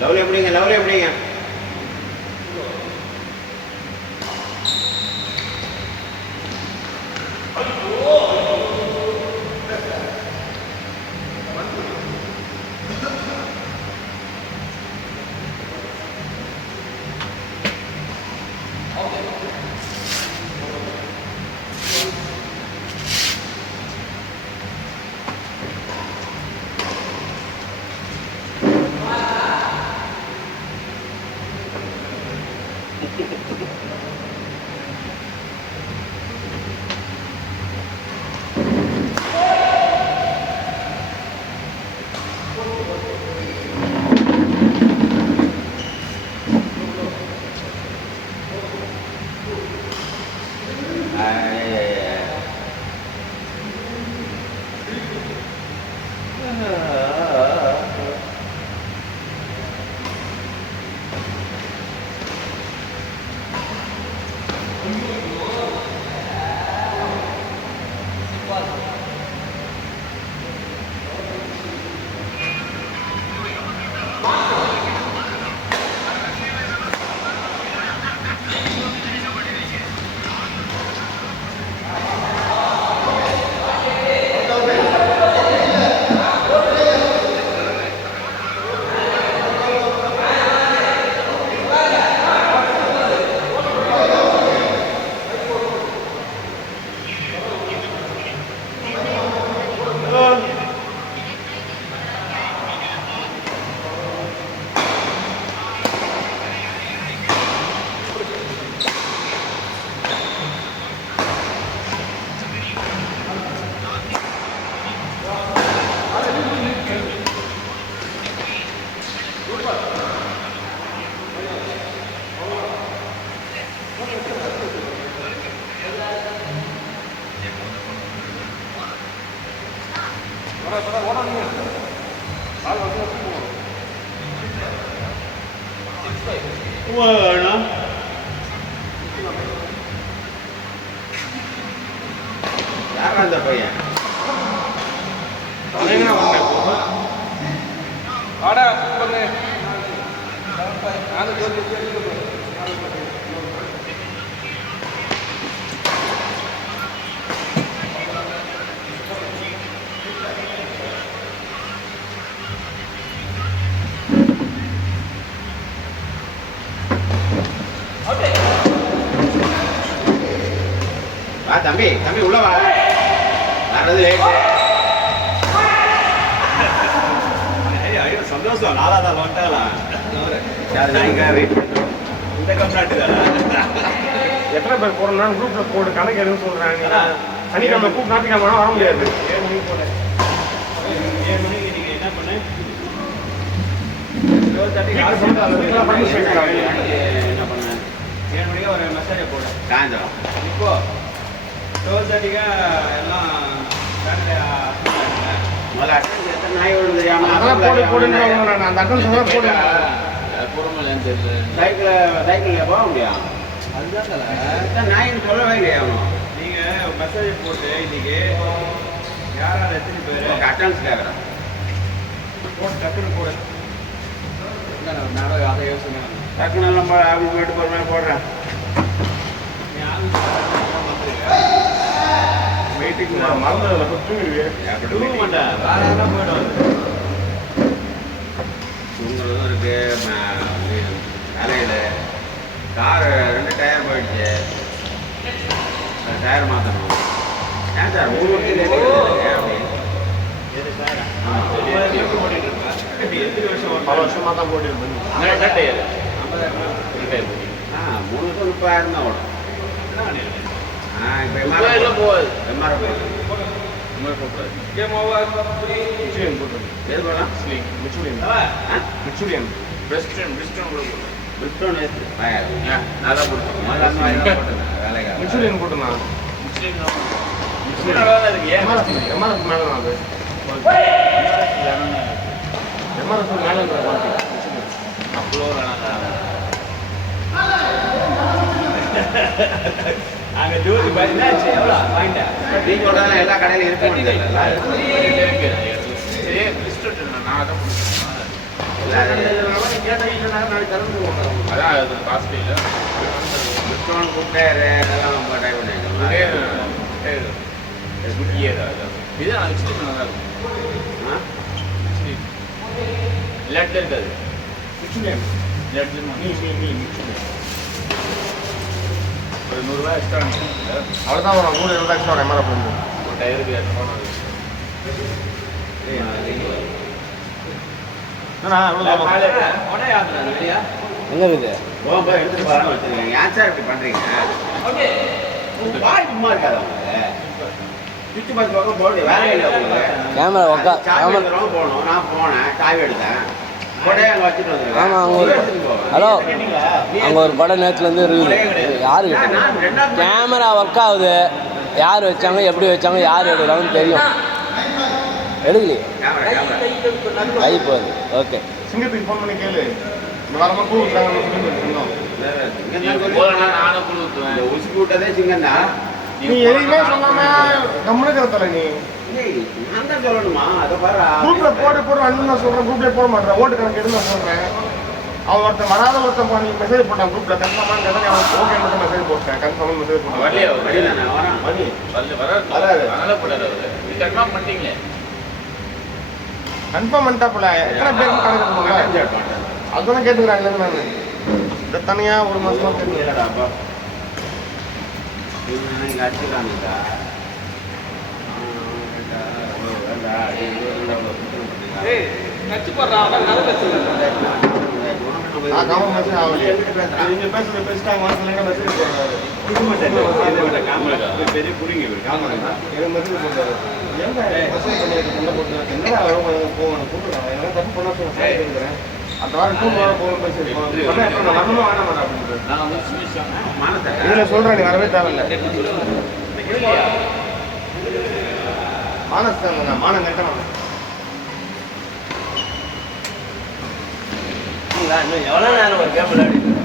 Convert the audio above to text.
lovely எப்படிங்க lovely எப்படிங்க யாரா அந்த பையன் வா தம்பி தம்பி உள்ள வா வர்றது லேட்டு ஐயோ சந்தோஷம் நாலாவது வந்துட்டாலாம் நாளைக்காக வெயிட் பண்ணுறோம் இந்த கம்ப்ளாட்டு தானே எத்தனை பேர் போகிறோம்னா குரூப்பில் போட்டு கணக்கு எதுவும் சொல்கிறாங்க சனிக்கிழமை கூப்பிட்டு ஞாயிற்றுக்கிழமை வர முடியாது 7 மணிக்கு போகிறேன் 7 மணிக்கு நீங்கள் என்ன பண்ணு என்ன பண்ண 7 மணிக்கு ஒரு மெசேஜை போடு சாயந்தரம் இப்போ 12:30 எல்லாம் முதல்ல அட்டன் எத்தனை நாய் விழுந்து அந்த அட்டன் போடுங்க பொறுமலைன்னு தெரியல சைக்கிளில் போக முடியும் அதுதான் நாயின்னு சொல்லவே இல்லையா அவனும் நீங்கள் மெசேஜ் போட்டு இன்னைக்கு யாரால் எத்தனை பேர் அட்டன்ஸ் கேட்குறேன் போட்டு டக்குன்னு போடு நானும் அதை யோசனை டக்குன்னு எல்லாம் ஆஃபீஸ் போயிட்டு போகிற மாதிரி போடுறேன் நீ ஆஃபீஸ் வெயிட்டிங் மறந்து தூங்க மாட்டேன் வேற யாரும் போயிடும் தூங்குறதும் இருக்கு வேலையில் காரு 2 டயர் போயிடுச்சு டயர் மாற்றணும் ஏன் சார் பல வருஷமாக தான் போட்டிருப்பேன் 3 வருஷம் 30,000 தான் ஓடும் இப்போ எம்ஆர்எஃப் போகுது எது போடலாம் பிரிஸ்டோன் நல்லா மிச்சூரியன் போட்டுண்ணா எம்ஆர்எஃப் மேலே தான் அது எம்ஆர்எஸ் மேலே அவ்வளோ வேணாங்க அங்கே ஜோதி என்னாச்சு எவ்வளோ வாங்கிட்டேன் நீ சொல்கிறதெல்லாம் எல்லா கடையிலும் இருக்க முடியல நான் அதான் அது காஸ்ட்லி இல்லை டிஸ்கவுண்ட் கூப்பிட்டே எல்லாம் ட்ரை பண்ணிருக்கேன் இது ஆக்சுவலி நல்லா இருக்கும் லெட்டில் இருக்காது ஒரு 100 ரூபாய் எக்ஸ்ட்ரா அவ்வளோதான் வரும் 3 ரூபாய் எக்ஸ்ட்ரா வரும் எம்ஆர்எஃப் வந்து ஒரு டயருக்கு போனது எங்க இருக்குது போகும்போது எடுத்துட்டு போறான்னு வச்சுருக்கீங்க ஏன் சார் இப்படி பண்றீங்க வாய் சும்மா இருக்காது சுவிட்ச் பாக்ஸ் பக்கம் போடு வேலை இல்லை கேமரா உக்கா சாவி எடுத்துறோம் போகணும் நான் போனேன் சாவி எடுத்தேன் கொடையை அங்கே வச்சுட்டு வந்துருக்கேன் ஆமாம் அங்கே ஒரு ஹலோ அங்கே ஒரு படம் நேரத்துலேருந்து இருக்குது யாரு கேமரா ஒர்க் ஆகுது யார் வச்சாங்க எப்படி வச்சாங்க யார் எடுக்கிறாங்கன்னு தெரியும் எடுக்கலையே கை போகுது ஓகே சிங்கத்துக்கு ஃபோன் பண்ணி கேளு இந்த வாரமாக பூ விட்டாங்க நானும் கொடுத்துவேன் உசுக்கு விட்டதே சிங்கம் தான் நீ எதுவுமே சொல்லாம கம்முனுக்கிறதில்ல நீ நான் தான் சொல்லணுமா அதை பாரு குரூப்ல போடு அண்ணன் நான் சொல்றேன் குரூப்ல போட மாட்டேன் ஓட்டு கணக்கு எடுத்து நான் சொல்றேன் அவன் ஒருத்தன் வராத ஒருத்தன் பண்ணி மெசேஜ் போட்டான் குரூப்ல கன்ஃபார்மாக கேட்டேன் அவனுக்கு ஓகே மட்டும் மெசேஜ் போட்டேன் கன்ஃபார்மாக மெசேஜ் போட்டேன் கன்ஃபார்ம் பண்ணிட்டா போல எத்தனை பேருக்கு கணக்கு அதுதான் கேட்டுக்கிறாங்க நான் இந்த தனியா ஒரு மாசமா கேட்டுக்கிறாப்பா இங்கே அடிச்சுக்காங்கக்கா பேசிட்டாங்க மெசேஜ் போடுறாரு பெரிய புரிங்க மெசேஜ் போடுறாரு தப்பு பண்ண சொல்லுறேன் அந்த வாரம் டூர் வர போகணும் இதில் சொல்கிறேன் நீ வரவே தேவையில்லை மானஸ்தாங்க மானம் கட்டணும் எவ்வளோ நேரம் ஒரு கேம் விளையாடி